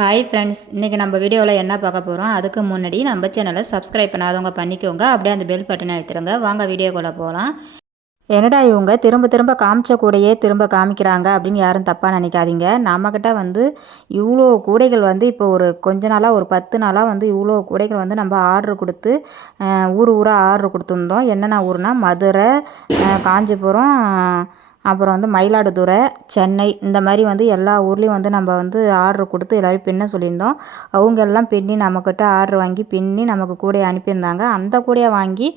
Hi friends, இன்றைக்கி நம்ம வீடியோவில் என்ன பார்க்க போகிறோம்? அதுக்கு முன்னாடி நம்ம சேனலை சப்ஸ்கிரைப் பண்ணாதவங்க பண்ணிக்கோங்க. அப்படியே அந்த பெல் பட்டனை எடுத்துருங்க. வாங்க வீடியோக்குள்ளே போகலாம். என்னடா இவங்க திரும்ப திரும்ப காமிச்ச கூடையே திரும்ப காமிக்கிறாங்க அப்படின்னு யாரும் தப்பாக நினைக்காதீங்க. நம்மக்கிட்ட இவ்வளோ கூடைகள் இப்போ ஒரு கொஞ்ச நாளாக ஒரு 10 நாளாக இவ்வளோ கூடைகள் நம்ம ஆர்டர் கொடுத்து ஊராக ஆர்டர் கொடுத்துருந்தோம். என்னென்ன ஊர்னா மதுரை, காஞ்சிபுரம், அப்புறம் மயிலாடுதுறை, சென்னை இந்த மாதிரி எல்லா ஊர்லேயும் நம்ம ஆர்டர் கொடுத்து எல்லோரும் பின்ன சொல்லியிருந்தோம். அவங்க எல்லாம் பின்னி நம்மக்கிட்ட ஆர்டர் வாங்கி பின்னி நமக்கு கூடையை அனுப்பியிருந்தாங்க. அந்த கூடையை வாங்கி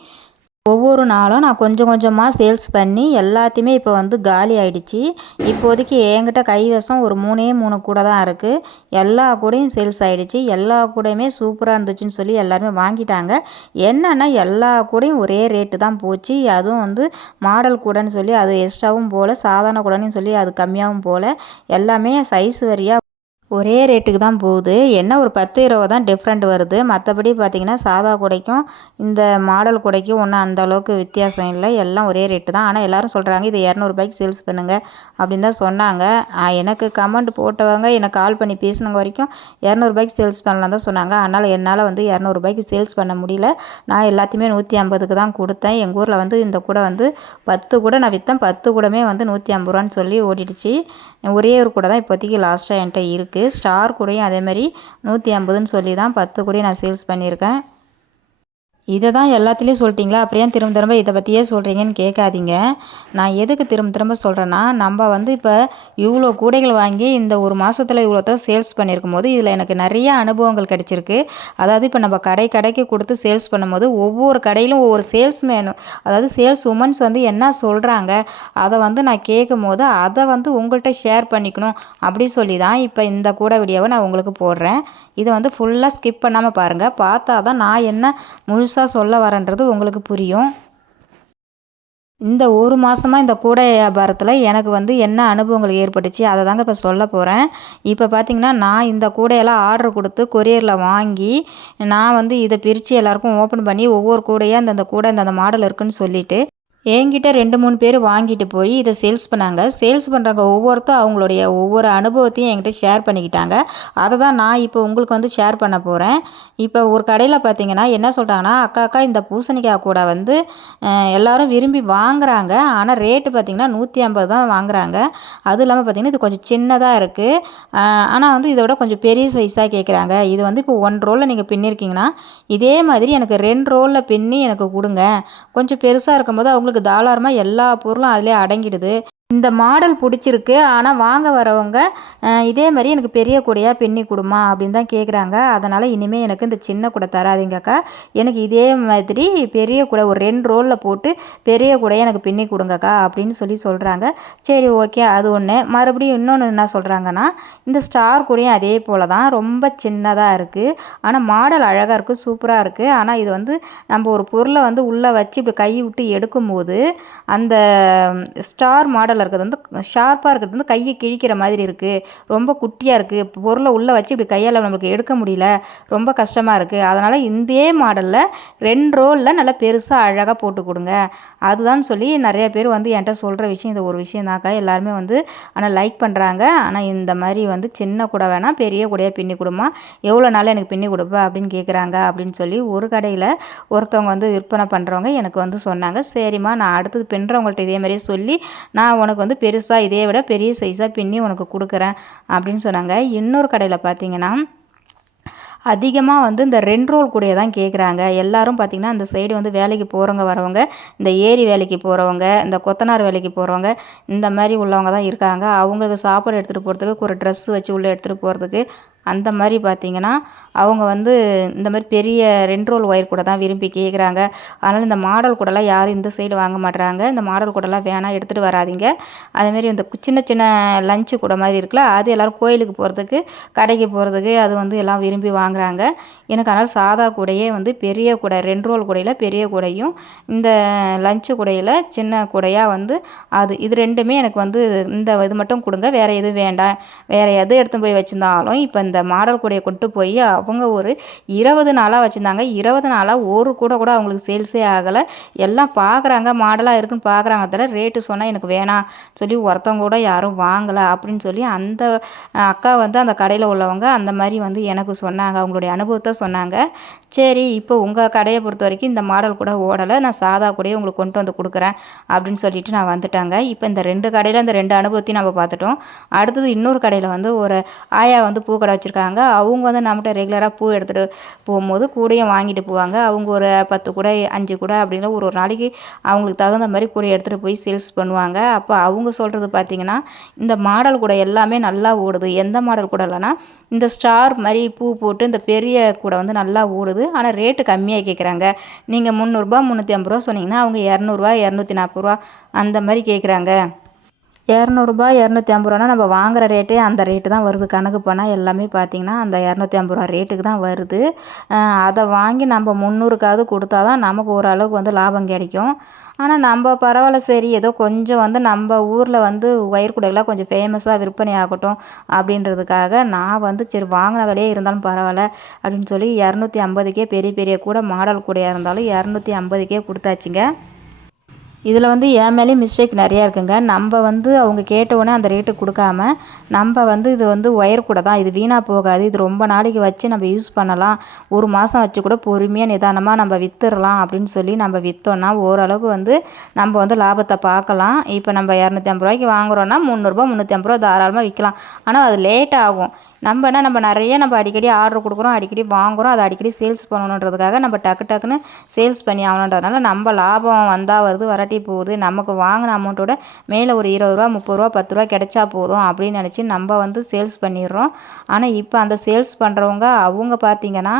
ஒவ்வொரு நாளும் நான் கொஞ்சம் கொஞ்சமாக சேல்ஸ் பண்ணி எல்லாத்தையுமே இப்போ காலி ஆகிடுச்சு. இப்போதைக்கு என்கிட்ட கைவசம் ஒரு 3 கூடை தான் இருக்குது. எல்லா கூடையும் சேல்ஸ் ஆகிடுச்சு. எல்லா கூடையுமே சூப்பராக இருந்துச்சுன்னு சொல்லி எல்லாருமே வாங்கிட்டாங்க. என்னென்னா எல்லா கூடையும் ஒரே ரேட்டு தான் போச்சு. அதுவும் மாடல் கூடைன்னு சொல்லி அது எக்ஸ்ட்ராவும் போல், சாதாரண கூடைன்னு சொல்லி அது கம்மியாகவும் போல், எல்லாமே சைஸ் வரியாக ஒரே ரேட்டுக்கு தான் போகுது. என்ன ஒரு 10, 20 தான் டிஃப்ரெண்ட் வருது. மற்றபடி பார்த்திங்கன்னா சாதா கூடைக்கும் இந்த மாடல் கூடைக்கும் ஒன்றும் அந்த அளவுக்கு வித்தியாசம் இல்லை. எல்லாம் ஒரே ரேட்டு தான். ஆனால் எல்லோரும் சொல்கிறாங்க இது 200 சேல்ஸ் பண்ணுங்கள் அப்படின்னு தான் சொன்னாங்க. எனக்கு கமெண்ட் போட்டவங்க எனக்கு கால் பண்ணி பேசினவங்க வரைக்கும் 200 சேல்ஸ் பண்ணலாம் தான் சொன்னாங்க. அதனால் என்னால் 200 சேல்ஸ் பண்ண முடியல. நான் எல்லாத்தையுமே 150க்கு தான் கொடுத்தேன். எங்கள் ஊரில் இந்த கூடை 10 கூட நான் விற்றேன். 10 கூடமே 150 ரூபான்னு சொல்லி ஓடிடுச்சு. ஒரே ஒரு கூடை தான் இப்போதைக்கு லாஸ்ட்டாக என்கிட்ட இருக்குது. ஸ்டார் கூடையும் அதேமாதிரி 150ன்னு சொல்லி தான் 10 கூடையும் நான் சேல்ஸ் பண்ணியிருக்கேன். இதை தான் எல்லாத்துலேயும் சொல்லிட்டீங்களா, அப்படியே திரும்ப திரும்ப இதை பற்றியே சொல்கிறீங்கன்னு கேட்காதீங்க. நான் எதுக்கு திரும்ப திரும்ப சொல்கிறேன்னா, நம்ம இப்போ இவ்வளோ கூடைகள் வாங்கி இந்த ஒரு மாதத்தில் இவ்வளோத்த சேல்ஸ் பண்ணியிருக்கும் போது இதில் எனக்கு நிறைய அனுபவங்கள் கிடச்சிருக்கு. அதாவது இப்போ நம்ம கடைக்கு கொடுத்து சேல்ஸ் பண்ணும்போது ஒவ்வொரு கடையிலும் ஒவ்வொரு சேல்ஸ்மேனு, அதாவது சேல்ஸ் உமன்ஸ் என்ன சொல்கிறாங்க அதை நான் கேட்கும் போது அதை உங்கள்கிட்ட ஷேர் பண்ணிக்கணும் அப்படி சொல்லி தான் இப்போ இந்த கூடை வீடியோவை நான் உங்களுக்கு போடுறேன். இதை ஃபுல்லாக ஸ்கிப் பண்ணாமல் பாருங்கள். பார்த்தா தான் நான் என்ன முழுசாக சொல்ல வரேன்றது உங்களுக்கு புரியும். இந்த ஒரு மாதமாக இந்த கூடை வியாபாரத்தில் எனக்கு என்ன அனுபவங்கள் ஏற்பட்டுச்சு அதை தாங்க இப்போ சொல்ல போகிறேன். இப்போ பார்த்திங்கன்னா நான் இந்த கூடையெல்லாம் ஆர்டர் கொடுத்து கொரியரில் வாங்கி நான் இதை பிரித்து எல்லாேருக்கும் ஓப்பன் பண்ணி ஒவ்வொரு கூடையாக இந்தந்த கூடை இந்தந்த மாடல் இருக்குதுன்னு சொல்லிவிட்டு என்கிட்ட 2-3 பேர் வாங்கிட்டு போய் இதை சேல்ஸ் பண்ணாங்க. சேல்ஸ் பண்ணுறவங்க ஒவ்வொருத்தரும் அவங்களுடைய ஒவ்வொரு அனுபவத்தையும் என்கிட்ட ஷேர் பண்ணிக்கிட்டாங்க. அதை தான் நான் இப்போ உங்களுக்கு ஷேர் பண்ண போகிறேன். இப்போ ஒரு கடையில் பார்த்தீங்கன்னா என்ன சொல்கிறாங்கன்னா, அக்கா இந்த பூசணிக்காய் கூட எல்லோரும் விரும்பி வாங்குகிறாங்க. ஆனால் ரேட்டு பார்த்திங்கன்னா 150 தான் வாங்குகிறாங்க. அதுவும் இல்லாமல் பார்த்திங்கன்னா இது கொஞ்சம் சின்னதாக இருக்குது. ஆனால் இதை விட கொஞ்சம் பெரிய சைஸாக கேட்குறாங்க. இது இப்போ 1 ரோலில் நீங்கள் பின்னிருக்கீங்கன்னா இதே மாதிரி எனக்கு 2 ரோலில் பின்னி எனக்கு கொடுங்க. கொஞ்சம் பெருசாக இருக்கும்போது அவங்களுக்கு தாராளமாக எல்லா பொருளும் அதிலே அடங்கிடுது. இந்த மாடல் பிடிச்சிருக்கு, ஆனால் வாங்க வரவங்க இதே மாதிரி எனக்கு பெரிய கூடையாக பின்னி கொடுமா அப்படின்னு தான் கேட்குறாங்க. அதனால் இனிமேல் எனக்கு இந்த சின்ன கூடை தராதீங்கக்கா, எனக்கு இதே மாதிரி பெரிய கூடை ஒரு 2 ரோலில் போட்டு பெரிய கூடையை எனக்கு பின்னி கொடுங்கக்கா அப்படின்னு சொல்கிறாங்க. சரி ஓகே, அது ஒன்று. மறுபடியும் இன்னொன்று என்ன சொல்கிறாங்கன்னா, இந்த ஸ்டார் கூடையும் அதே போல் தான் ரொம்ப சின்னதாக இருக்குது. ஆனால் மாடல் அழகாக இருக்குது, சூப்பராக இருக்குது. ஆனால் இது நம்ம ஒரு பொருளை உள்ளே வச்சு இப்படி கை விட்டு எடுக்கும்போது அந்த ஸ்டார் மாடல் இருக்கிறது ஷார்ப்பாக இருக்கிறது கையை கிழிக்கிற மாதிரி இருக்குது. ரொம்ப குட்டியாக இருக்குது. பொருளை உள்ளே வச்சு இப்படி கையால் நம்மளுக்கு எடுக்க முடியல, ரொம்ப கஷ்டமாக இருக்குது. அதனால் இதே மாடலில் 2 ரோலில் நல்லா பெருசாக அழகாக போட்டு கொடுங்க அதுதான் சொல்லி நிறைய பேர் என்கிட்ட சொல்கிற விஷயம். இது ஒரு விஷயம் தாக்கா. எல்லாருமே ஆனால் லைக் பண்ணுறாங்க. ஆனால் இந்த மாதிரி சின்ன கூடை வேணாம், பெரிய கூடையாக பின்னி கொடுமா, எவ்வளோ நாள் எனக்கு பின்னி கொடுப்பேன் அப்படின்னு கேட்குறாங்க அப்படின்னு சொல்லி ஒரு கடையில் ஒருத்தவங்க விற்பனை பண்ணுறவங்க எனக்கு சொன்னாங்க. சரிம்மா, நான் அடுத்தது பின்னுறவங்கள்ட்ட இதே மாதிரியே சொல்லி நான் உனக்கு பெருசாக இதே விட பெரிய சைஸாக பின்னி உனக்கு கொடுக்குறேன் அப்படின்னு சொன்னாங்க. இன்னொரு கடையில் பார்த்தீங்கன்னா அதிகமாக இந்த 2 ரோல் கூடையை தான் கேட்குறாங்க. எல்லோரும் பார்த்திங்கன்னா அந்த சைடு வேலைக்கு போகிறவங்க வரவங்க, இந்த ஏரி வேலைக்கு போகிறவங்க, இந்த கொத்தனார் வேலைக்கு போகிறவங்க, இந்த மாதிரி உள்ளவங்க தான் இருக்காங்க. அவங்களுக்கு சாப்பாடு எடுத்துகிட்டு போகிறதுக்கு, ஒரு ட்ரெஸ் வச்சு உள்ளே எடுத்துகிட்டு போகிறதுக்கு, அந்த மாதிரி பார்த்திங்கன்னா அவங்க இந்த மாதிரி பெரிய 2 ரோல் ஒயர் கூட தான் விரும்பி கேட்குறாங்க. அதனால் இந்த மாடல் கூடலாம் யாரும் இந்த சைடு வாங்க மாட்டுறாங்க. இந்த மாடல் கூடலாம் வேணாம், எடுத்துகிட்டு வராதிங்க. அதேமாரி இந்த சின்ன சின்ன லஞ்சு கூட மாதிரி இருக்குல்ல, அது எல்லோரும் கோயிலுக்கு போகிறதுக்கு, கடைக்கு போகிறதுக்கு அது எல்லாம் விரும்பி வாங்குகிறாங்க. எனக்கு அதனால் சாதா கூடையே பெரிய கூடை 2 ரோல் கூடையில் பெரிய கூடையும், இந்த லஞ்சு கூடையில் சின்ன கூடையாக அது இது 2மே எனக்கு இந்த இது மட்டும் கொடுங்க, வேறு எதுவும் வேண்டாம். வேறு எது எடுத்து போய் வச்சுருந்தாலும் இப்போ அந்த மாடல் கூடையை கொண்டு போய் அவங்க ஒரு 20 நாளாக வச்சுருந்தாங்க. 20 நாளாக ஒரு கூட கூட அவங்களுக்கு சேல்ஸே ஆகலை. எல்லாம் பார்க்குறாங்க, மாடலாக இருக்குன்னு பார்க்குறாங்க, தவிர ரேட்டு சொன்னால் எனக்கு வேணாம் சொல்லி ஒருத்தவங்க கூட யாரும் வாங்கலை அப்படின்னு சொல்லி அந்த அக்கா வந்து அந்த கடையில் உள்ளவங்க அந்த மாதிரி வந்து எனக்கு சொன்னாங்க. அவங்களுடைய அனுபவத்தை சொன்னாங்க. சரி, இப்போ உங்கள் கடையை பொறுத்த வரைக்கும் இந்த மாடல் கூட ஓடலை, நான் சாதா கூடயே உங்களுக்கு கொண்டு வந்து கொடுக்குறேன் அப்படின்னு சொல்லிட்டு நான் வந்துட்டாங்க. இப்போ இந்த 2 கடையில் இந்த 2 அனுபவத்தையும் நம்ம பார்த்துட்டோம். அடுத்தது இன்னொரு கடையில் வந்து ஒரு ஆயா வந்து பூ கடை வச்சுருக்காங்க. அவங்க வந்து நம்மகிட்ட ரெகுலராக பூ எடுத்துகிட்டு போகும்போது கூடையும் வாங்கிட்டு போவாங்க. அவங்க ஒரு 10 கூடை 5 கூடை அப்படின்னு ஒரு ஒரு நாளைக்கு அவங்களுக்கு தகுந்த மாதிரி கூடை எடுத்துகிட்டு போய் சேல்ஸ் பண்ணுவாங்க. அப்போ அவங்க சொல்கிறது பார்த்திங்கன்னா, இந்த மாடல் கூடை எல்லாமே நல்லா ஓடுது. எந்த மாடல் கூட இல்லைன்னா இந்த ஸ்டார் மாதிரி பூ போட்டு இந்த பெரிய கூடை வந்து நல்லா ஓடுது. ஆனால் ரேட்டு கம்மியாக கேட்குறாங்க. நீங்கள் 300 350 சொன்னீங்கன்னா அவங்க 200 240 அந்த மாதிரி கேட்குறாங்க. 200 250 நம்ம வாங்குகிற ரேட்டே அந்த ரேட்டு தான் வருது. கணக்கு பண்ணால் எல்லாமே பார்த்திங்கன்னா அந்த 250 ரேட்டுக்கு தான் வருது. அதை வாங்கி நம்ம 300க்காவது கொடுத்தா தான் நமக்கு ஓரளவுக்கு வந்து லாபம் கிடைக்கும். ஆனால் நம்ம பரவாயில்ல, சரி ஏதோ கொஞ்சம் வந்து நம்ம ஊரில் வந்து ஒயர் கூடைகள்லாம் கொஞ்சம் ஃபேமஸாக விற்பனை ஆகட்டும் அப்படின்றதுக்காக நான் வந்து சரி வாங்கின விலையே இருந்தாலும் பரவாயில்ல அப்படின்னு சொல்லி 250க்கே பெரிய பெரிய கூட மாடல் கூடையாக இருந்தாலும் 250க்கே கொடுத்தாச்சுங்க. இதில் வந்து என் மேலேயும் மிஸ்டேக் நிறையா இருக்குங்க. நம்ம வந்து அவங்க கேட்டவுடனே அந்த ரேட்டுக்கு கொடுக்காம நம்ம வந்து இது வந்து ஒயர் கூட தான், இது வீணாக போகாது, இது ரொம்ப நாளைக்கு வச்சு நம்ம யூஸ் பண்ணலாம், 1 மாதம் வச்சு கூட பொறுமையாக நிதானமாக நம்ம விற்றுடலாம் அப்படின்னு சொல்லி நம்ம விற்றோன்னா ஓரளவுக்கு வந்து நம்ம வந்து லாபத்தை பார்க்கலாம். இப்போ நம்ம 250 வாங்குகிறோன்னா 300 350 தாராளமாக விற்கலாம். ஆனால் அது லேட் ஆகும். நம்ம நிறைய அடிக்கடி ஆர்டர் கொடுக்குறோம், அடிக்கடி வாங்குகிறோம், அதை அடிக்கடி சேல்ஸ் பண்ணணுன்றதுக்காக நம்ம டக்கு டக்குன்னு சேல்ஸ் பண்ணி ஆகணுன்றதுனால நம்ம லாபம் வந்தால் வருது வராட்டி போகுது, நமக்கு வாங்கின அமௌண்ட்டோட மேலே ஒரு 20 30 10 கிடைச்சா போதும் அப்படின்னு நினச்சி நம்ம வந்து சேல்ஸ் பண்ணிடுறோம். ஆனால் இப்போ அந்த சேல்ஸ் பண்ணுறவங்க அவங்க பார்த்திங்கன்னா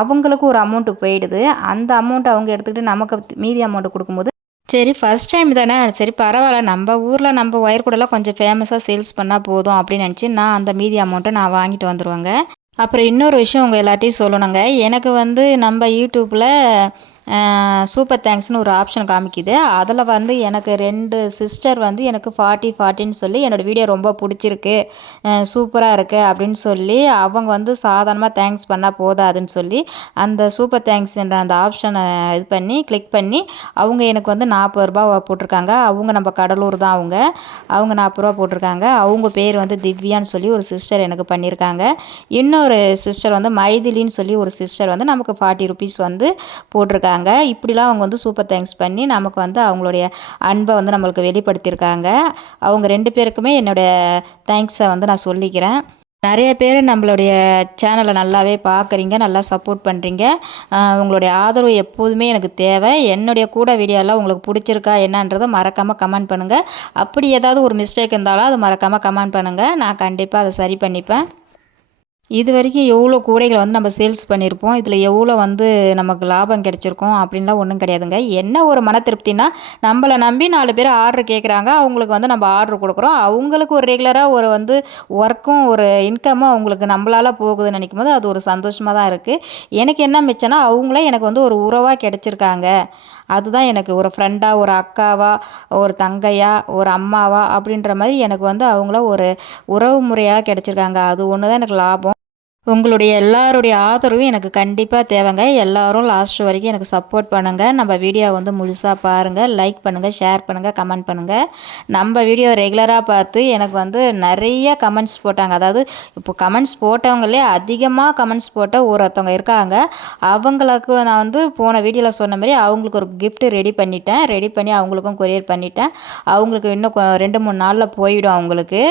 அவங்களுக்கு ஒரு அமௌண்ட்டு போயிடுது. அந்த அமௌண்ட்டை அவங்க எடுத்துக்கிட்டு நமக்கு மீதி அமௌண்ட்டு கொடுக்கும்போது சரி ஃபஸ்ட் டைம் தானே, சரி பரவாயில்ல, நம்ம ஊரில் நம்ம ஒயர் கூடலாம் கொஞ்சம் ஃபேமஸாக சேல்ஸ் பண்ணால் போதும் அப்படின்னு நினச்சி நான் அந்த மீதி அமௌண்ட்டை நான் வாங்கிட்டு வந்துடுவேங்க. அப்புறம் இன்னொரு விஷயம் உங்கள் எல்லாத்தையும் சொல்லணுங்க. எனக்கு வந்து நம்ம யூடியூப்பில் சூப்பர் தேங்க்ஸ்னு ஒரு ஆப்ஷன் காமிக்குது. அதில் வந்து எனக்கு 2 சிஸ்டர் வந்து எனக்கு 40 40ன்னு சொல்லி என்னோடய வீடியோ ரொம்ப பிடிச்சிருக்கு, சூப்பராக இருக்குது அப்படின்னு சொல்லி அவங்க வந்து சாதாரணமாக தேங்க்ஸ் பண்ணால் போதாதுன்னு சொல்லி அந்த சூப்பர் தேங்க்ஸ்ன்ற அந்த ஆப்ஷனை இது பண்ணி கிளிக் பண்ணி அவங்க எனக்கு வந்து 40 ரூபா போட்டிருக்காங்க. அவங்க நம்ம கடலூர் தான். அவங்க 40 ரூபா போட்டிருக்காங்க. அவங்க பேர் வந்து திவ்யான்னு சொல்லி ஒரு சிஸ்டர் எனக்கு பண்ணியிருக்காங்க. இன்னொரு சிஸ்டர் வந்து மைதிலின்னு சொல்லி ஒரு சிஸ்டர் வந்து நமக்கு 40 ருபீஸ் வந்து போட்டிருக்காங்க. இப்படிலாம் அவங்க வந்து சூப்பர் தேங்க்ஸ் பண்ணி நமக்கு வந்து அவங்களுடைய அன்பை வந்து நம்மளுக்கு வெளிப்படுத்தியிருக்காங்க. அவங்க 2 பேருக்குமே என்னோடய தேங்க்ஸை வந்து நான் சொல்லிக்கிறேன். நிறைய பேர் நம்மளுடைய சேனலை நல்லாவே பார்க்குறீங்க, நல்லா சப்போர்ட் பண்ணுறீங்க. உங்களுடைய ஆதரவு எப்போதுமே எனக்கு தேவை. என்னுடைய கூட வீடியோலாம் உங்களுக்கு பிடிச்சிருக்கா என்னன்றதை மறக்காமல் கமெண்ட் பண்ணுங்கள். அப்படி ஏதாவது ஒரு மிஸ்டேக் இருந்தாலும் அது மறக்காமல் கமெண்ட் பண்ணுங்கள். நான் கண்டிப்பாக அதை சரி பண்ணிப்பேன். இது வரைக்கும் எவ்வளோ கூடைகளை வந்து நம்ம சேல்ஸ் பண்ணியிருப்போம், இதில் எவ்வளோ வந்து நமக்கு லாபம் கிடைச்சிருக்கும் அப்படின்லாம் ஒன்றும் கிடையாதுங்க. என்ன ஒரு மன திருப்தினா, நம்மளை நம்பி 4 பேர் ஆர்டர் கேட்குறாங்க, அவங்களுக்கு வந்து நம்ம ஆர்டர் கொடுக்குறோம், அவங்களுக்கு ஒரு ரெகுலராக ஒரு வந்து ஒர்க்கும் ஒரு இன்கமும் அவங்களுக்கு நம்மளால் போகுதுன்னு நினைக்கும் போது அது ஒரு சந்தோஷமாக தான் இருக்குது. எனக்கு என்ன மிச்சம்னா அவங்களே எனக்கு வந்து ஒரு உறவாக கிடச்சிருக்காங்க. அதுதான் எனக்கு ஒரு ஃப்ரெண்டாக, ஒரு அக்காவா, ஒரு தங்கையா, ஒரு அம்மாவா அப்படின்ற மாதிரி எனக்கு வந்து அவங்கள ஒரு உறவு முறையாக கிடச்சிருக்காங்க. அது ஒன்று தான் எனக்கு லாபம். உங்களுடைய எல்லாருடைய ஆதரவும் எனக்கு கண்டிப்பாக தேவைங்க. எல்லோரும் லாஸ்ட் வரைக்கும் எனக்கு சப்போர்ட் பண்ணுங்கள். நம்ம வீடியோ வந்து முழுசாக பாருங்கள், லைக் பண்ணுங்கள், ஷேர் பண்ணுங்கள், கமெண்ட் பண்ணுங்கள். நம்ம வீடியோ ரெகுலராக பார்த்து எனக்கு வந்து நிறைய கமெண்ட்ஸ் போட்டாங்க. அதாவது இப்போ கமெண்ட்ஸ் போட்டவங்களே அதிகமாக கமெண்ட்ஸ் போட்ட ஒருத்தவங்க இருக்காங்க. அவங்களுக்கு நான் வந்து போன வீடியோவில் சொன்ன மாதிரி அவங்களுக்கு ஒரு கிஃப்ட் ரெடி பண்ணிட்டேன். ரெடி பண்ணி அவங்களுக்கும் கொரியர் பண்ணிட்டேன். அவங்களுக்கு இன்னும் 2 3 நாளில் போயிடும் அவங்களுக்கு.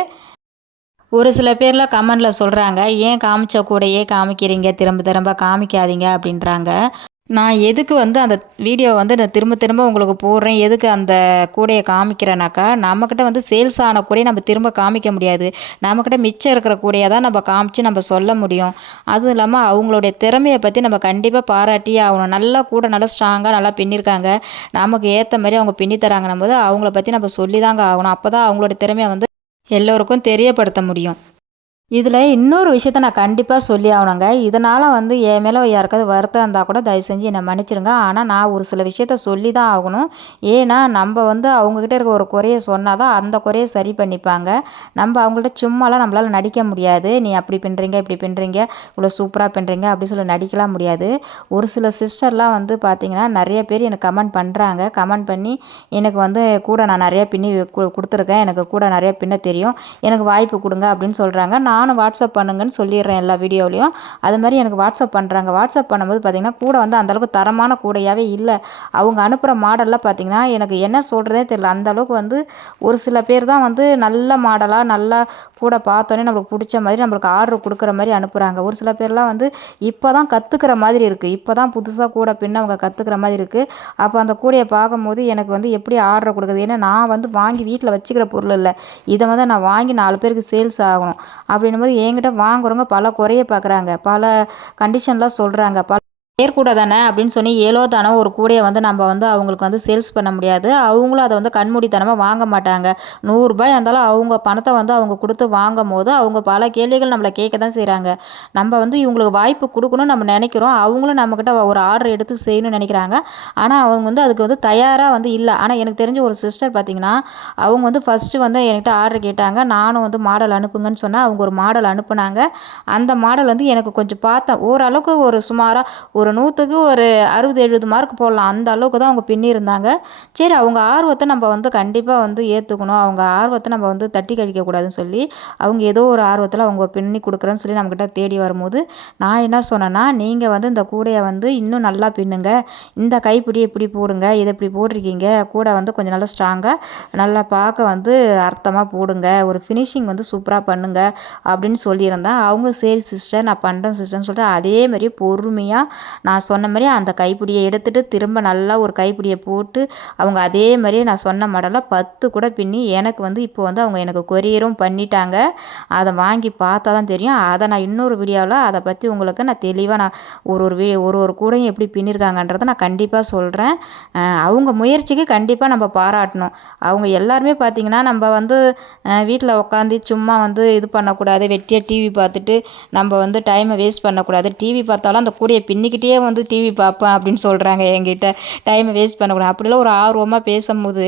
ஒரு சில பேர்லாம் கமெண்டில் சொல்கிறாங்க, ஏன் காமிச்ச கூடையே காமிக்கிறீங்க, திரும்ப திரும்ப காமிக்காதீங்க அப்படின்றாங்க. நான் எதுக்கு வந்து அந்த வீடியோ வந்து நான் திரும்ப திரும்ப உங்களுக்கு போடுறேன், எதுக்கு அந்த கூடையை காமிக்கிறேனாக்கா, நம்மக்கிட்ட வந்து சேல்ஸ் ஆன கூடையை நம்ம திரும்ப காமிக்க முடியாது. நம்மக்கிட்ட மிச்சம் இருக்கிற கூடையை தான் நம்ம காமிச்சு நம்ம சொல்ல முடியும். அதுவும் இல்லாமல் அவங்களுடைய திறமையை பற்றி நம்ம கண்டிப்பாக பாராட்டியே ஆகணும். நல்லா கூட நல்லா ஸ்ட்ராங்காக நல்லா பின்னிருக்காங்க, நமக்கு ஏற்ற மாதிரி அவங்க பின்னி தராங்கன்னும் போது அவங்கள பற்றி நம்ம சொல்லி தாங்க ஆகணும். அப்போ தான் அவங்களோட திறமையை வந்து எல்லோருக்கும் தெரியப்படுத்த முடியும். இதில் இன்னொரு விஷயத்த நான் கண்டிப்பாக சொல்லி ஆகணுங்க. இதனால் வந்து என் மேலே யாருக்காவது வருத்தம் இருந்தால் கூட தயவு செஞ்சு என்னை மன்னிச்சிடுங்க. ஆனால் நான் ஒரு சில விஷயத்த சொல்லி தான் ஆகணும். ஏன்னா நம்ம வந்து அவங்கக்கிட்ட இருக்க ஒரு குறைய சொன்னா தான் அந்த குறைய சரி பண்ணிப்பாங்க. நம்ம அவங்கள்ட்ட சும்மாலாம் நம்மளால நடிக்க முடியாது. நீ அப்படி பின்றீங்க, இப்படி பின்றீங்க, இவ்வளோ சூப்பராக பின்றீங்க அப்படி சொல்லி நடிக்கலாம் முடியாது. ஒரு சில சிஸ்டர்லாம் வந்து பார்த்திங்கன்னா நிறைய பேர் எனக்கு கமெண்ட் பண்ணுறாங்க. கமெண்ட் பண்ணி எனக்கு வந்து கூட நான் நிறையா பின்னி கொடுத்துருக்கேன். எனக்கு கூட நிறையா பின்ன தெரியும். எனக்கு வாய்ப்பு கொடுங்க அப்படின்னு சொல்கிறாங்க. நானும் வாட்ஸ்அப் பண்ணுங்கன்னு சொல்லிடுறேன் எல்லா வீடியோலையும். அது மாதிரி எனக்கு வாட்ஸ்அப் பண்ணுறாங்க. வாட்ஸ்அப் பண்ணும்போது பார்த்திங்கன்னா கூட வந்து அந்தளவுக்கு தரமான கூடையாகவே இல்லை. அவங்க அனுப்புகிற மாடல்லாம் பார்த்திங்கன்னா எனக்கு என்ன சொல்கிறதே தெரியல. அந்தளவுக்கு வந்து ஒரு சில பேர் தான் வந்து நல்ல மாடலாக நல்லா கூட பார்த்தோன்னே நம்மளுக்கு பிடிச்ச மாதிரி நம்மளுக்கு ஆர்டர் கொடுக்குற மாதிரி அனுப்புகிறாங்க. ஒரு சில பேர்லாம் வந்து இப்போ தான் கற்றுக்கிற மாதிரி இருக்குது. இப்போ தான் புதுசாக கூட பின்ன அவங்க கற்றுக்கிற மாதிரி இருக்குது. அப்போ அந்த கூடையை பார்க்கும்போது எனக்கு வந்து எப்படி ஆர்டர் கொடுக்குறது? ஏன்னா நான் வந்து வாங்கி வீட்டில் வச்சுக்கிற பொருள் இல்லை. இதை வந்து நான் வாங்கி 4 பேருக்கு சேல்ஸ் ஆகணும். அப்படின்னும்போது என்கிட்ட வாங்குறவங்க பல குறைய பார்க்குறாங்க. பல கண்டிஷன்லாம் சொல்கிறாங்க. ஏற்கூட தானே அப்படின்னு சொல்லி ஏலோ தானோ ஒரு கூடையை வந்து நம்ம வந்து அவங்களுக்கு வந்து சேல்ஸ் பண்ண முடியாது. அவங்களும் அதை வந்து கண்மூடித்தனமாக வாங்க மாட்டாங்க. ரூ. 100 இருந்தாலும் அவங்க பணத்தை வந்து அவங்க கொடுத்து வாங்கும்போது அவங்க பல கேள்விகள் நம்மளை கேட்க தான் செய்கிறாங்க. நம்ம வந்து இவங்களுக்கு வாய்ப்பு கொடுக்கணும்னு நம்ம நினைக்கிறோம். அவங்களும் நம்மக்கிட்ட ஒரு ஆர்டர் எடுத்து செய்யணும்னு நினைக்கிறாங்க. ஆனால் அவங்க வந்து அதுக்கு வந்து தயாராக வந்து இல்லை. ஆனால் எனக்கு தெரிஞ்ச ஒரு சிஸ்டர் பார்த்திங்கன்னா அவங்க வந்து ஃபஸ்ட்டு வந்து என்கிட்ட ஆர்டர் கேட்டாங்க. நானும் வந்து மாடல் அனுப்புங்கன்னு சொன்னேன். அவங்க ஒரு மாடல் அனுப்புனாங்க. அந்த மாடல் வந்து எனக்கு கொஞ்சம் பார்த்தேன் ஓரளவுக்கு ஒரு சுமாராக ஒரு 100க்கு ஒரு 60, 70 மார்க் போடலாம். அந்த அளவுக்கு தான் அவங்க பின்னியிருந்தாங்க. சரி அவங்க ஆர்வத்தை நம்ம வந்து கண்டிப்பாக வந்து ஏற்றுக்கணும். அவங்க ஆர்வத்தை நம்ம வந்து தட்டி கழிக்கக்கூடாதுன்னு சொல்லி அவங்க ஏதோ ஒரு ஆர்வத்தில் அவங்க பின்னி கொடுக்குறேன்னு சொல்லி நம்மக்கிட்ட தேடி வரும்போது நான் என்ன சொன்னேன்னா, நீங்கள் வந்து இந்த கூடையை வந்து இன்னும் நல்லா பின்னுங்க. இந்த கைப்பிடி இப்படி போடுங்க. இதை இப்படி போட்டிருக்கீங்க. கூடை வந்து கொஞ்சம் நல்லா ஸ்ட்ராங்காக நல்லா பார்க்க வந்து அர்த்தமாக போடுங்க. ஒரு ஃபினிஷிங் வந்து சூப்பராக பண்ணுங்க அப்படின்னு சொல்லியிருந்தேன். அவங்க சரி சிஸ்டர் நான் பண்ணுறேன் சிஸ்டர்னு சொல்லிட்டு அதே மாதிரி பொறுமையாக நான் சொன்ன மாதிரி அந்த கைப்பிடியை எடுத்துகிட்டு திரும்ப நல்லா ஒரு கைப்பிடியை போட்டு அவங்க அதே மாதிரியே நான் சொன்ன மாடலாக 10 கூட பின்னி எனக்கு வந்து இப்போ வந்து அவங்க எனக்கு கொரியரும் பண்ணிட்டாங்க. அதை வாங்கி பார்த்தா தான் தெரியும். அதை நான் இன்னொரு வீடியோவில் அதை பற்றி உங்களுக்கு நான் தெளிவாக நான் ஒரு கூடையும் எப்படி பின்னிருக்காங்கன்றதை நான் கண்டிப்பாக சொல்கிறேன். அவங்க முயற்சிக்கு கண்டிப்பாக நம்ம பாராட்டணும். அவங்க எல்லாருமே பார்த்திங்கன்னா நம்ம வந்து வீட்டில் உட்காந்து சும்மா வந்து இது பண்ணக்கூடாது. வெட்டியாக டிவி பார்த்துட்டு நம்ம வந்து டைமை வேஸ்ட் பண்ணக்கூடாது. டிவி பார்த்தாலும் அந்த கூடையை பின்னிக்கிட்டே வந்து டிவி பார்ப்பேன் அப்படின்னு சொல்கிறாங்க என்கிட்ட. டைமை வேஸ்ட் பண்ணக்கூடாது அப்படிலாம் ஒரு ஆர்வமாக பேசும்போது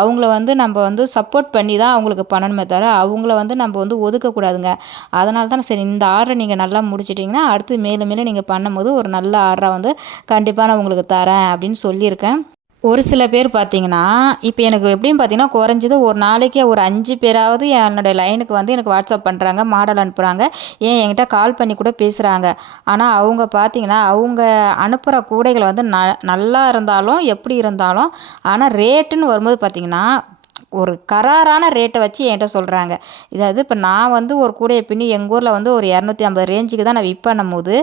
அவங்கள வந்து நம்ம வந்து சப்போர்ட் பண்ணி தான் அவங்களுக்கு பண்ணணுமே தவிர அவங்கள வந்து நம்ம வந்து ஒதுக்கக்கூடாதுங்க. அதனால தான் சரி இந்த ஆர்டரை நீங்கள் நல்லா முடிச்சிட்டிங்கன்னா அடுத்து மேலும் மேலும் நீங்கள் பண்ணும்போது ஒரு நல்ல ஆர்டராக வந்து கண்டிப்பாக நான் உங்களுக்கு தரேன் அப்படின்னு சொல்லியிருக்கேன். ஒரு சில பேர் பார்த்திங்கன்னா இப்போ எனக்கு எப்படின்னு பார்த்திங்கன்னா குறைஞ்சது ஒரு நாளைக்கு ஒரு 5 பேராவது என்னுடைய லைனுக்கு வந்து எனக்கு வாட்ஸ்அப் பண்ணுறாங்க. மாடல் அனுப்புகிறாங்க. ஏன் என்கிட்ட கால் பண்ணி கூட பேசுகிறாங்க. ஆனால் அவங்க பார்த்திங்கன்னா அவங்க அனுப்புகிற கூடைகள் வந்து நல்லா இருந்தாலும் எப்படி இருந்தாலும் ஆனால் ரேட்டுன்னு வரும்போது பார்த்திங்கன்னா ஒரு கராரான ரேட்டை வச்சு என்கிட்ட சொல்கிறாங்க. இதாவது இப்போ நான் வந்து ஒரு கூடையை பின்னி எங்கள் ஊரில் வந்து ஒரு 250 ரேஞ்சுக்கு தான் நான் விற்பேன்னும் போது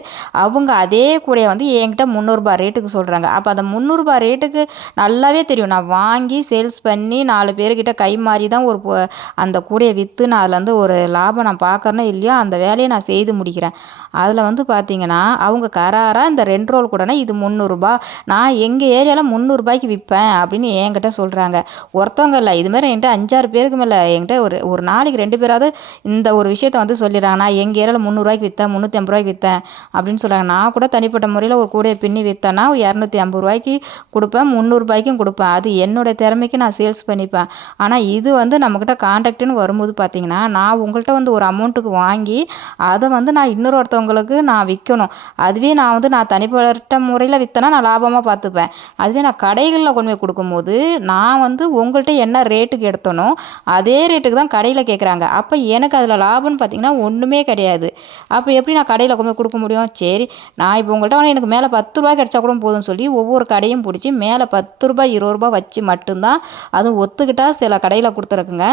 அவங்க அதே கூடையை வந்து என்கிட்ட ரூ. 300 ரேட்டுக்கு சொல்கிறாங்க. அப்போ அந்த ரூ. 300 ரேட்டுக்கு நல்லாவே தெரியும். நான் வாங்கி சேல்ஸ் பண்ணி 4 பேர்கிட்ட கை மாறி தான் அந்த கூடையை விற்று நான் அதில் வந்து ஒரு லாபம் நான் பார்க்குறேனோ இல்லையோ அந்த வேலையை நான் செய்து முடிக்கிறேன். அதில் வந்து பார்த்திங்கன்னா அவங்க கராராக இந்த 2 ரோல் கூடைனா இது ரூ. 300 நான் எங்கள் ஏரியாவில் ரூ. 300க்கு விற்பேன் அப்படின்னு என்கிட்ட சொல்கிறாங்க. ஒருத்தவங்க இல்லை இதுமாதிரி என்கிட்ட 5-6 பேருக்கு மேலே என்கிட்ட ஒரு நாளைக்கு 2 பேராவது இந்த ஒரு விஷயத்த வந்து சொல்லிடுறாங்க. நான் எங்கள் ஏரியாவில் ரூ. 300 விற்றேன், ரூ. 350 விற்றேன் அப்படின்னு சொல்கிறாங்க. நான் கூட தனிப்பட்ட முறையில் ஒரு கூடையை பின்னி விற்றேன்னா ரூ. 250 கொடுப்பேன், ரூ. 300 கொடுப்பேன். அது என்னோடய திறமைக்கு நான் சேல்ஸ் பண்ணிப்பேன். ஆனால் இது வந்து நம்மக்கிட்ட கான்டாக்ட்னு வரும்போது பார்த்திங்கன்னா நான் உங்கள்கிட்ட வந்து ஒரு அமௌண்ட்டுக்கு வாங்கி அதை வந்து நான் ஒருத்தவங்களுக்கு நான் விற்கணும். அதுவே நான் வந்து நான் தனிப்பட்ட முறையில் விற்றேன்னா நான் லாபமாக பார்த்துப்பேன். அதுவே நான் கடைகளில் கொண்டு போய் கொடுக்கும்போது நான் வந்து உங்கள்கிட்ட என்ன ரேட்டுக்கு எடுத்தனோ அதே ரேட்டுக்கு தான் கடையில் கேட்குறாங்க. அப்போ எனக்கு அதில் லாபம்னு பார்த்திங்கன்னா ஒன்றுமே கிடையாது. அப்போ எப்படி நான் கடையில் கொண்டு போய் கொடுக்க முடியும்? சரி நான் இப்போ உங்கள்கிட்ட வந்து எனக்கு மேலே ரூ. 10 கிடச்சா கூட போதும்னு சொல்லி ஒவ்வொரு கடையும் பிடிச்சி மேலே ரூ. 10 ரூ. 20 வச்சு மட்டும்தான் அதுவும் ஒத்துக்கிட்டால் சில கடையில் கொடுத்துருக்குங்க.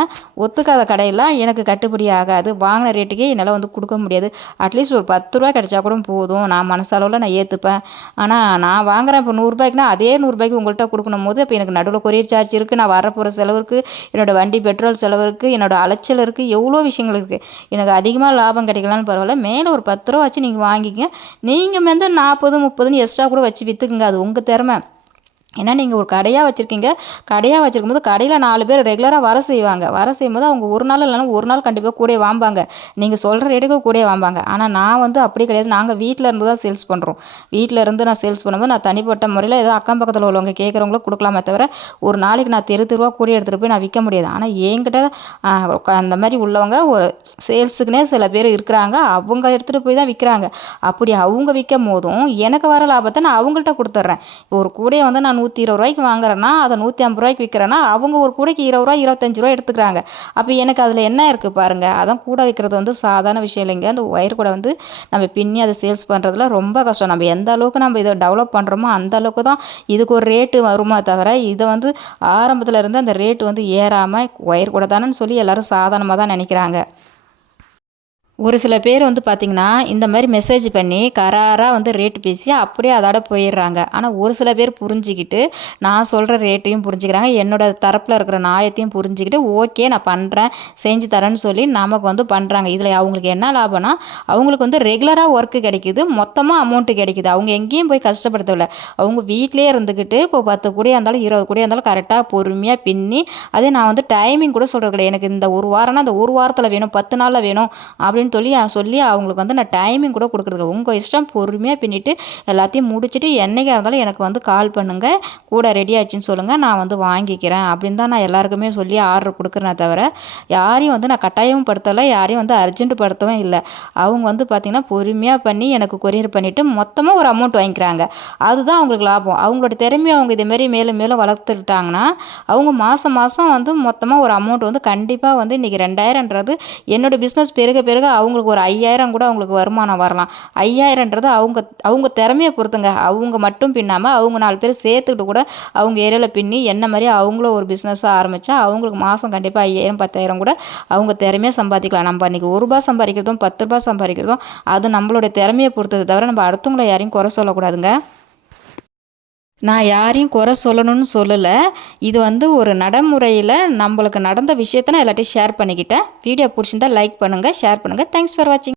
ஒத்துக்காத கடையெல்லாம் எனக்கு கட்டுப்படி ஆகாது. வாங்கின ரேட்டுக்கே என்னால் வந்து கொடுக்க முடியாது. அட்லீஸ்ட் ஒரு ரூ. 10 கிடச்சா கூட போதும், நான் மனசளவில் நான் ஏற்றுப்பேன். ஆனால் நான் வாங்குகிறேன் இப்போ ரூ. 100க்குனா அதே ரூ. 100க்கு உங்கள்கிட்ட கொடுக்கணும் போது இப்போ எனக்கு நடுவில் கொரியர் சார்ஜ் இருக்குது, நான் வரப்போகிற செலவு இருக்குது, என்னோடய வண்டி பெட்ரோல் செலவு இருக்குது, என்னோடய அலைச்சல் இருக்குது, எவ்வளோ விஷயங்கள் இருக்குது. எனக்கு அதிகமாக லாபம் கிடைக்கலான்னு பரவாயில்ல, மேலே ஒரு ரூ. 10 வச்சு நீங்கள் வாங்கிக்கங்க. நீங்கள் வந்து 40, 30ன்னு எக்ஸ்ட்ரா கூட வச்சு விற்றுக்குங்க. அது உங்கள் திறமை. ஏன்னா நீங்கள் ஒரு கடையாக வச்சுருக்கீங்க. கடையாக வச்சுருக்கும்போது கடையில் 4 பேர் ரெகுலராக வர செய்வாங்க. வர செய்யும்போது அவங்க ஒரு நாள் இல்லைனா ஒரு நாள் கண்டிப்பாக கூடயே வாம்பாங்க. நீங்கள் சொல்கிற ரேட்டுக்கு கூடயே வாம்பாங்க. ஆனால் நான் வந்து அப்படி கிடையாது. நாங்கள் வீட்டில் இருந்து தான் சேல்ஸ் பண்ணுறோம். வீட்டில் இருந்து நான் சேல்ஸ் பண்ணும்போது நான் தனிப்பட்ட முறையில் ஏதோ அக்கம் பக்கத்தில் உள்ளவங்க கேட்குறவங்களுக்கு கொடுக்கலாமே தவிர, ஒரு நாளைக்கு நான் தெரு தெருவா கூடை எடுத்துகிட்டு போய் நான் விற்க முடியாது. ஆனால் என்கிட்ட அந்த மாதிரி உள்ளவங்க ஒரு சேல்ஸுக்குன்னே சில பேர் இருக்கிறாங்க. அவங்க எடுத்துகிட்டு போய் தான் விற்கிறாங்க. அப்படி அவங்க விற்கும் போதும் எனக்கு வர லாபத்தை நான் அவங்கள்ட்ட கொடுத்துட்றேன். ஒரு கூடையை வந்து நான் ரூ. 120 வாங்குறேன்னா அதை ரூ. 150 விற்கிறேன்னா அவங்க ஒரு கூடைக்கு ரூ. 20 ரூ. 25 எடுத்துக்கிறாங்க. அப்போ எனக்கு அதில் என்ன இருக்குது பாருங்கள். அதான் கூடை வைக்கிறது வந்து சாதாரண விஷயம் இல்லைங்க. அந்த ஒயர் கூடை வந்து நம்ம பின்னி அதை சேல்ஸ் பண்ணுறதுல ரொம்ப கஷ்டம். நம்ம எந்த அளவுக்கு நம்ம இதை டெவலப் பண்ணுறோமோ அந்த அளவுக்கு தான் இதுக்கு ஒரு ரேட்டு வருமா தவிர, இதை வந்து ஆரம்பத்தில் இருந்து அந்த ரேட்டு வந்து ஏறாமல் ஒயர் கூடை தானேன்னு சொல்லி எல்லோரும் சாதாரணமாக தான் நினைக்கிறாங்க. ஒரு சில பேர் வந்து பார்த்திங்கன்னா, இந்த மாதிரி மெசேஜ் பண்ணி கராராக வந்து ரேட்டு பேசி அப்படியே அதோட போயிடுறாங்க. ஆனால் ஒரு சில பேர் புரிஞ்சுக்கிட்டு, நான் சொல்கிற ரேட்டையும் புரிஞ்சுக்கிறாங்க. என்னோட தரப்பில் இருக்கிற நியாயத்தையும் புரிஞ்சுக்கிட்டு, ஓகே நான் பண்ணுறேன், செஞ்சு தரேன்னு சொல்லி நமக்கு வந்து பண்ணுறாங்க. இதில் அவங்களுக்கு என்ன லாபம்னா, அவங்களுக்கு வந்து ரெகுலராக ஒர்க்கு கிடைக்குது, மொத்தமாக அமௌண்ட்டு கிடைக்குது. அவங்க எங்கேயும் போய் கஷ்டப்படுத்தவில்ல. அவங்க வீட்டிலேயே இருந்துக்கிட்டு இப்போ 10 கூடையாக இருந்தாலும் 20 கூடையாக இருந்தாலும் கரெக்டாக பொறுமையாக பின்னி, அதே நான் வந்து டைமிங் கூட சொல்கிறது கிடையாது. எனக்கு இந்த ஒரு வாரம்னா அந்த ஒரு வாரத்தில் வேணும், 10 நாளில் வேணும் அப்படின்னு சொல்லி அவங்களுக்கு வந்து நான் டைமிங் கூட கொடுக்குறது. உங்கள் இஷ்டம், பொறுமையாக பின்னிட்டு எல்லாத்தையும் முடிச்சுட்டு என்னைக்கா இருந்தாலும் எனக்கு வந்து கால் பண்ணுங்கள், கூட ரெடி ஆச்சுன்னு சொல்லுங்கள், நான் வந்து வாங்கிக்கிறேன் அப்படின்னு தான் நான் எல்லாருக்குமே சொல்லி ஆர்டர் கொடுக்குறேனே தவிர, யாரையும் வந்து நான் கட்டாயமும் படுத்தலை, யாரையும் வந்து அர்ஜென்ட் படுத்தவும் இல்லை. அவங்க வந்து பார்த்திங்கன்னா பொறுமையாக பண்ணி எனக்கு கொரியர் பண்ணிவிட்டு மொத்தமாக ஒரு அமௌண்ட் வாங்கிக்கிறாங்க. அதுதான் அவங்களுக்கு லாபம். அவங்களோட திறமையை அவங்க இதேமாரி மேலும் மேலும் வளர்த்துக்கிட்டாங்கன்னா, அவங்க மாதம் மாதம் வந்து மொத்தமாக ஒரு அமௌண்ட் வந்து கண்டிப்பாக வந்து இன்றைக்கி 2000ன்றது என்னோடய பிஸ்னஸ் பெருக பெருக அவங்களுக்கு ஒரு 5000 கூட அவங்களுக்கு வருமானம் வரலாம். 5000ன்றது அவங்க திறமையை பொறுத்துங்க. அவங்க மட்டும் பின்னாமல் அவங்க 4 பேர் சேர்த்துக்கிட்டு கூட அவங்க ஏரியாவில் பின்னி என்ன மாதிரி அவங்களும் ஒரு பிஸ்னஸாக ஆரம்பித்தா அவங்களுக்கு மாதம் கண்டிப்பாக 5000 10,000 கூட அவங்க திறமையாக சம்பாதிக்கலாம். நம்ம அன்றைக்கி ரூ. 1 சம்பாதிக்கிறதும் ரூ. 10 சம்பாதிக்கிறதும் அது நம்மளுடைய திறமையை பொறுத்தது தவிர நம்ம அடுத்தவங்களை யாரையும் குறை சொல்லக்கூடாதுங்க. நான் யாரையும் குறை சொல்லணும்னு சொல்லலை. இது வந்து ஒரு நடைமுறையில் நம்மளுக்கு நடந்த விஷயத்தை நான் எல்லாத்தையும் ஷேர் பண்ணிக்கிட்டேன். வீடியோ பிடிச்சிருந்தா லைக் பண்ணுங்கள், ஷேர் பண்ணுங்கள். தேங்க்ஸ் ஃபார் வாட்சிங்.